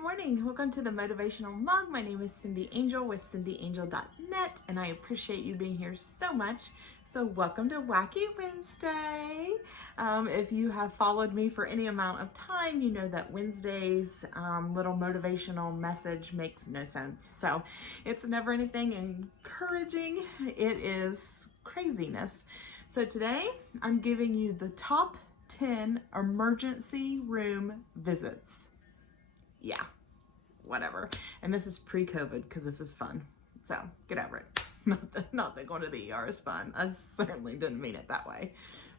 good morning. Welcome to the Motivational Mug. My name is Cindy Angel with cindyangel.net, and I appreciate you being here so much. So welcome to Wacky Wednesday. If you have followed me for any amount of time, you know that Wednesday's little motivational message makes no sense. So it's never anything encouraging. It is craziness. So today I'm giving you the top 10 emergency room visits. Yeah, whatever. And this is pre-COVID because this is fun. So get over it. Not that going to the ER is fun. I certainly didn't mean it that way.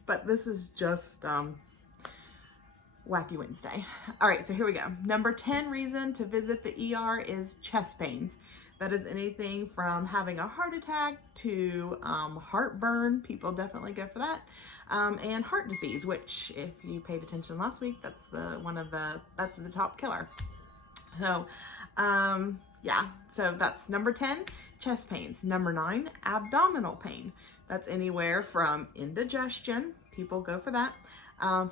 But this is just Wacky Wednesday. All right, so here we go. Number 10 reason to visit the ER is chest pains. That is anything from having a heart attack to heartburn. People definitely go for that. And heart disease, which if you paid attention last week, that's the top killer. So, yeah, so that's number 10, chest pains. Number 9, abdominal pain. That's anywhere from indigestion, people go for that,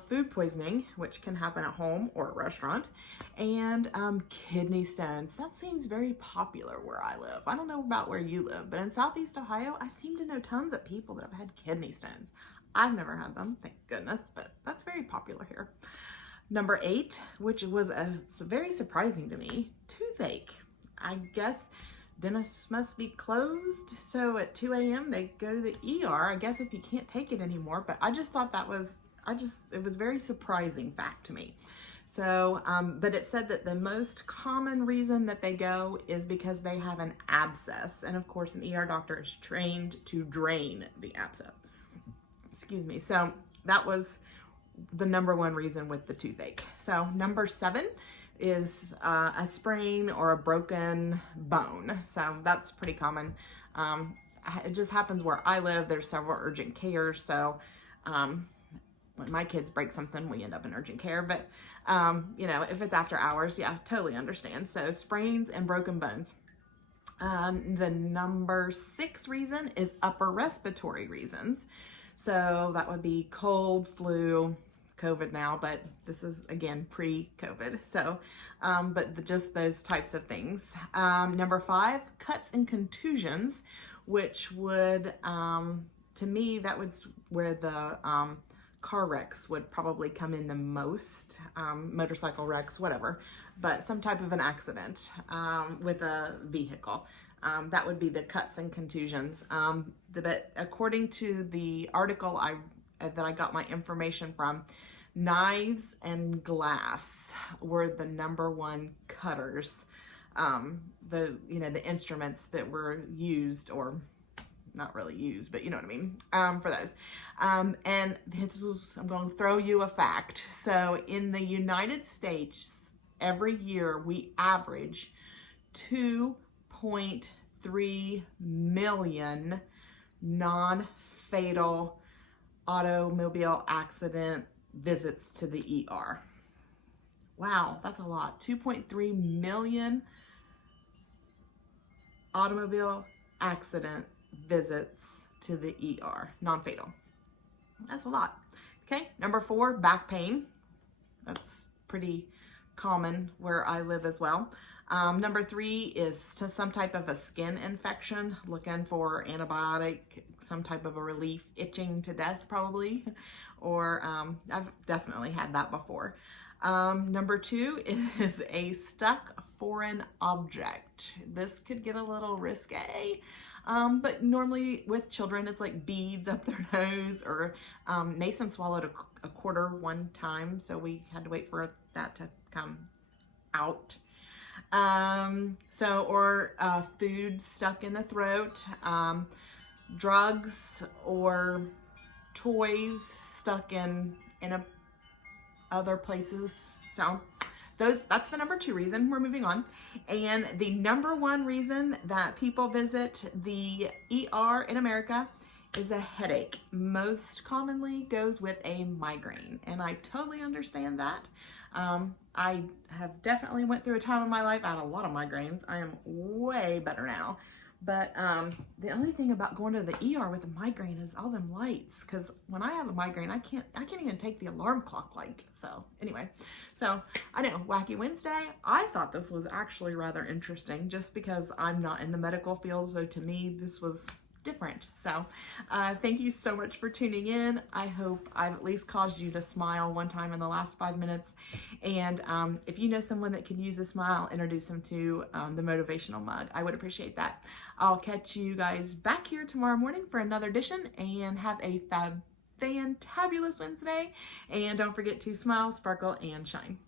food poisoning, which can happen at home or a restaurant, and kidney stones. That seems very popular where I live. I don't know about where you live, but in Southeast Ohio, I seem to know tons of people that have had kidney stones. I've never had them, thank goodness, but that's very popular here. Number 8, which was very surprising to me, toothache. I guess dentists must be closed, so at 2 a.m. they go to the ER, I guess if you can't take it anymore, but I just thought it was very surprising fact to me. So, but it said that the most common reason that they go is because they have an abscess, and of course an ER doctor is trained to drain the abscess. Excuse me, so that was the number 1 reason with the toothache. So number 7 is a sprain or a broken bone. So that's pretty common. It just happens where I live. There's several urgent cares. So when my kids break something, we end up in urgent care. But you know, if it's after hours, yeah, totally understand. So sprains and broken bones. The number 6 reason is upper respiratory reasons. So that would be cold, flu, COVID now, but this is again pre-COVID. So, just those types of things. Number 5, cuts and contusions, which would, to me, that was where the car wrecks would probably come in the most, motorcycle wrecks, whatever, but some type of an accident with a vehicle. That would be the cuts and contusions. But according to the article that I got my information from, knives and glass were the number 1 cutters. The instruments that were used, or not really used, but you know what I mean, for those. And I'm going to throw you a fact. So in the United States, every year we average 2.3 million non-fatal automobile accident visits to the ER. Wow, that's a lot. 2.3 million automobile accident visits to the ER, non-fatal. That's a lot. Okay, number 4, back pain. That's pretty common where I live as well. Number 3 is some type of a skin infection, looking for antibiotic, some type of a relief, itching to death probably, or I've definitely had that before. Number 2 is a stuck foreign object. This could get a little risque, but normally with children, it's like beads up their nose, or Mason swallowed a quarter one time, so we had to wait for that to come out. Or food stuck in the throat, drugs or toys stuck in other places. So that's the number 2 reason. We're moving on. And the number 1 reason that people visit the ER in America is a headache. Most commonly goes with a migraine, and I totally understand that. I have definitely went through a time in my life, I had a lot of migraines. I am way better now, But the only thing about going to the ER with a migraine is all them lights. Because when I have a migraine, I can't even take the alarm clock light. So anyway, so I know, Wacky Wednesday. I thought this was actually rather interesting, just because I'm not in the medical field. So to me, this was different. So thank you so much for tuning in. I hope I've at least caused you to smile one time in the last 5 minutes. And if you know someone that could use a smile, introduce them to the Motivational Mug. I would appreciate that. I'll catch you guys back here tomorrow morning for another edition, and have a fantabulous Wednesday. And don't forget to smile, sparkle, and shine.